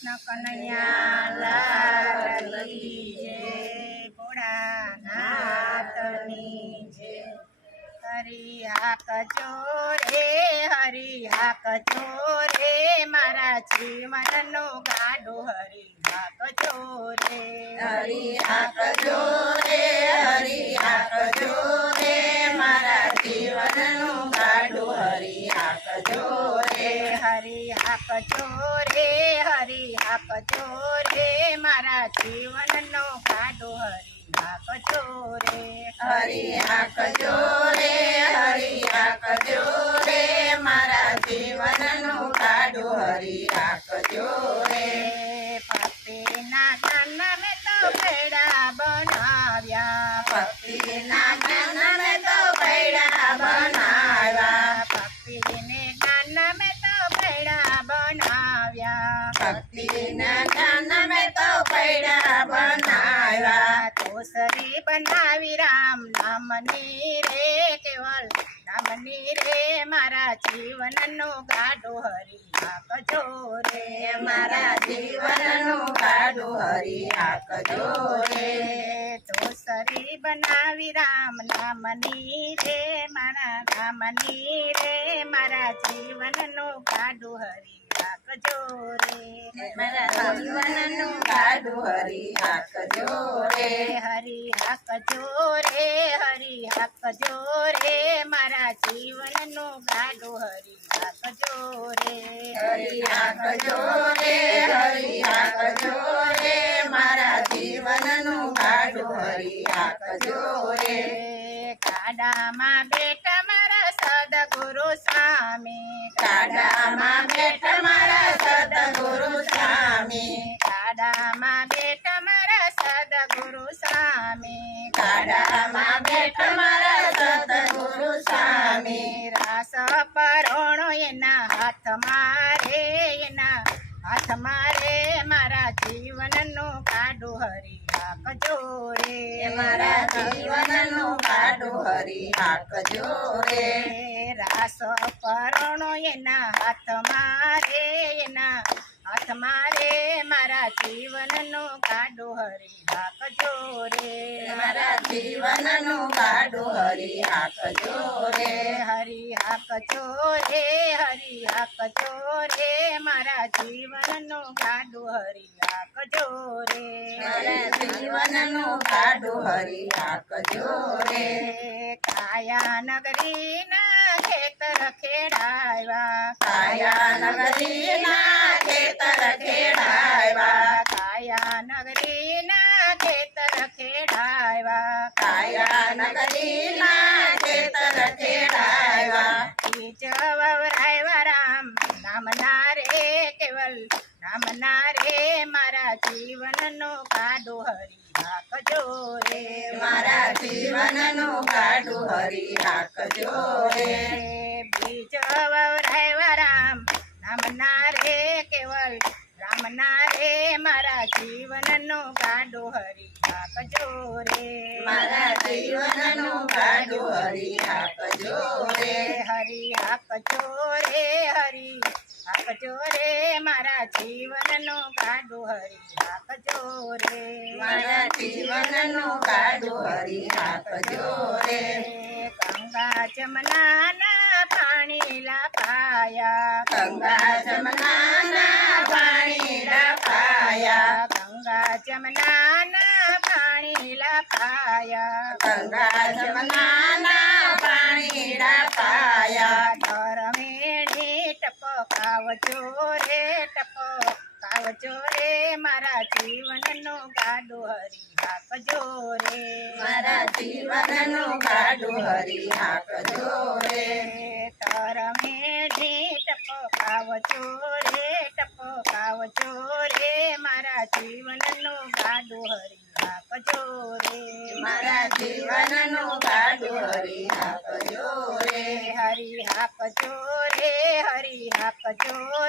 કૃષ્ણ કનૈયા લાલ કી જય, ભોળાનાથની જય। હરી હાકજો રે મારા જીવનનો ગાડો હરી હાકજો રે, હરી હાકજો રે મારા જીવનનું ગાડું હરી હાકજો રે, હરી હાકજો રે મારા જીવનનો ગાડો હરી હાકજો રે, હરી હાકજો રે મારા જીવનનું ગાડું હરી હાકજો રે। ભક્તિના જ્ઞાન મેં તો પૈડા બનાવ્યા, ભક્તિના જ્ઞાન મેં તો પૈડા બનાવ્યા, ભક્તિને જ્ઞાન મેં તો પૈડા બનાવ્યા, ભક્તિના જ્ઞાન મેં તો પૈડા બનાવ્યા। તોસરી બનાવી રામ નામની રે, કેવલ નામની રે મારા જીવનનો ગાડો હરી હાકજો રે, મારા જીવનનું ગાડું હરી હાકજો રે, તોસરી બનાવી રામ નામની રે મારા નામની રે મારા જીવનનો ગાડો હરી હાકજો રે, મારા જીવનનું ગાડું હરી હાકજો રે, હરી હાકજો રે મારા જીવનનો ગાડો હરી હાકજો રે, હરી હાકજો રે મારા જીવનનું ગાડું હરી હાકજો રે। ગાડામાં બેઠા મારા સદગુરુ સ્વામી, ગાડામાં બેઠા મારા સદગુરુ સ્વામી, ગાડામાં બેઠા મારા સદગુરુ સ્વામી, ગાડામાં બેઠા મારા સદગુરુ સ્વામી, રાસ પરોણો એના હાથમાં રે મારા જીવનનો ગાડો હરી હાકજો રે, મારા જીવનનું ગાડું હરી હાકજો રે, રાસ પરોણો એના હાથમાં રે મારા જીવનનો ગાડો હરી હાકજો રે, મારા જીવનનું ગાડું હરી હાકજો રે, હરી હાકજો રે મારા જીવનનો ગાડો હરી હાકજો રે, મારા જીવનનું ગાડું હરી હાકજો રે, કાયા નગરી ના ખેતર ખેડાવ્યા, કાયા નગરીના ખેતર ખેડાવ્યા, કાયા નગરી ના ખેતર ખેડાવ્યા, કાયા નગરીના ખેતર ખેડાવ્યા, બીજ વવરાવ્યા રામ નામના રે, કેવલ નામના રે મારા જીવનનો ગાડો હરી હાકજો રે, મારા જીવનનું ગાડું હરી હાકજો રે, બીજ વવરાવ્યા રામ નામના રે, કેવલ રામના રે મારા જીવનનો ગાડો હરી હાકજો રે, મારા જીવનનું ગાડું હરી હાકજો રે, હરી હાકજો રે મારા જીવનનો ગાડો હરી હાકજો રે, મારા જીવનનું ગાડું હરી હાકજો રે, ગંગા જમનાના પાણી લાપાયા, ગંગા જમનાના પાણી લપાયા, ગંગા જમનાના પાણી લાપાયા, ગંગા જમનાના પાણી લપાયા, ધરમેણી ટપકાવજો રે મારા જીવનનો ગાડો હરી હાકજો રે, મારા જીવનનું ગાડું હરી હાકજો રે, ધરમેણી ટપકાવજો રે મારા જીવનનો ગાડો હરી હાકજો રે, મારા જીવનનું ગાડું હરી હાકજો રે, હરી હાકજો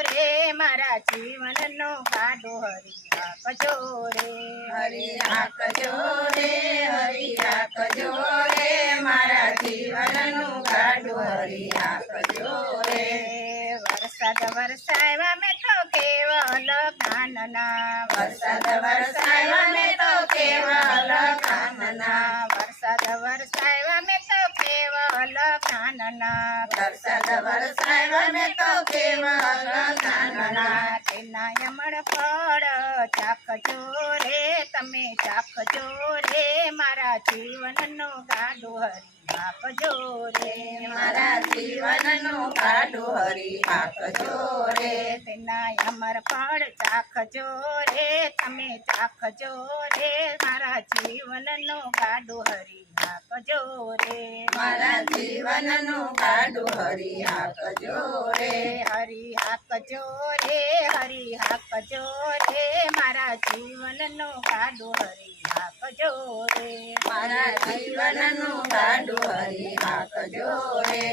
રે મારા જીવનનો ગાડો હરી હાકજો રે, હરી હાકજો રે મારા જીવનનું ગાડું હરી હાકજો રે, વર્ષ વરસાદ વરસાવ્યા મેં તો કેવલ જ્ઞાનના વરસાદ વરસાવ્યા મેં તો કેવલ કામના વરસાદ વરસાવ્યા મેં તો કેવલ જ્ઞાનના વરસાદ વરસાવ્યા મેં તો કેવલ કામના તેના યમળ ફળ ચાખજો રે તમે ચાખજો રે મારા જીવનનો ગાડો હરી આપજો રે મારા જીવનનું ગાડું હરી આપજો રે તેના યમળ ફળ ચાખજો રે તમે ચાખજો રે મારા જીવનનો ગાડો હરી આપજો રે મારા જીવનનું ગાડું હરી આપજો રે હરી હાકજો રે હરી હાકજો રે મારા જીવનનો ગાડો હરી હાકજો રે મારા જીવનનું ગાડું હરી આપજો રે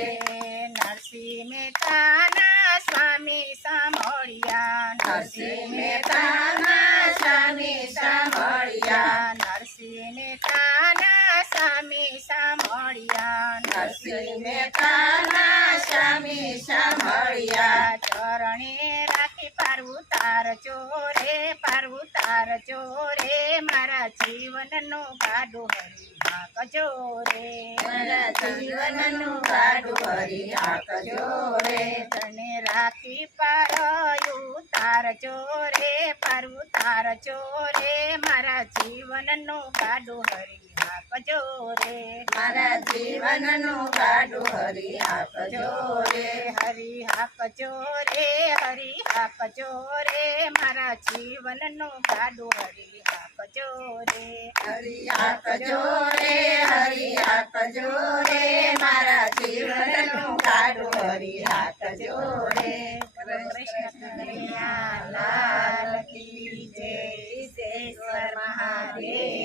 નરસિંહ મહેતાના સ્વામી સાંભળ્યા નરસિંહ મહેતાના સ્વામી સાંભળ્યા નરસિંહ મહેતાના સ્વામી સાંભળ્યા નરસિંહ મહેતાના સ્વામી સાંભળ્યા ચરણે રાખી પારવું તારજો રે પારવું તારજો રે મારા જીવનનો ગાડો હરી હાકજો રે મારા જીવનનું ગાડું હરી આપજો રે તને રાખી પારયું તારજો રે પારવું તારજો રે મારા જીવનનો ગાડો હરી હાકજો રે મારા જીવનનું ગાડું હરી આપજો રે હરી હાકજો રે હરી હાકજો રે મારા જીવનનો ગાડો હરી હાકજો રે હરી આપજો રે હરી આપજો રે મારા જીવનનું ગાડું હરી આપજો રે કૃષ્ણ કનૈયા લાલ કી જય સિદ્ધેશ્વર મહાદેવ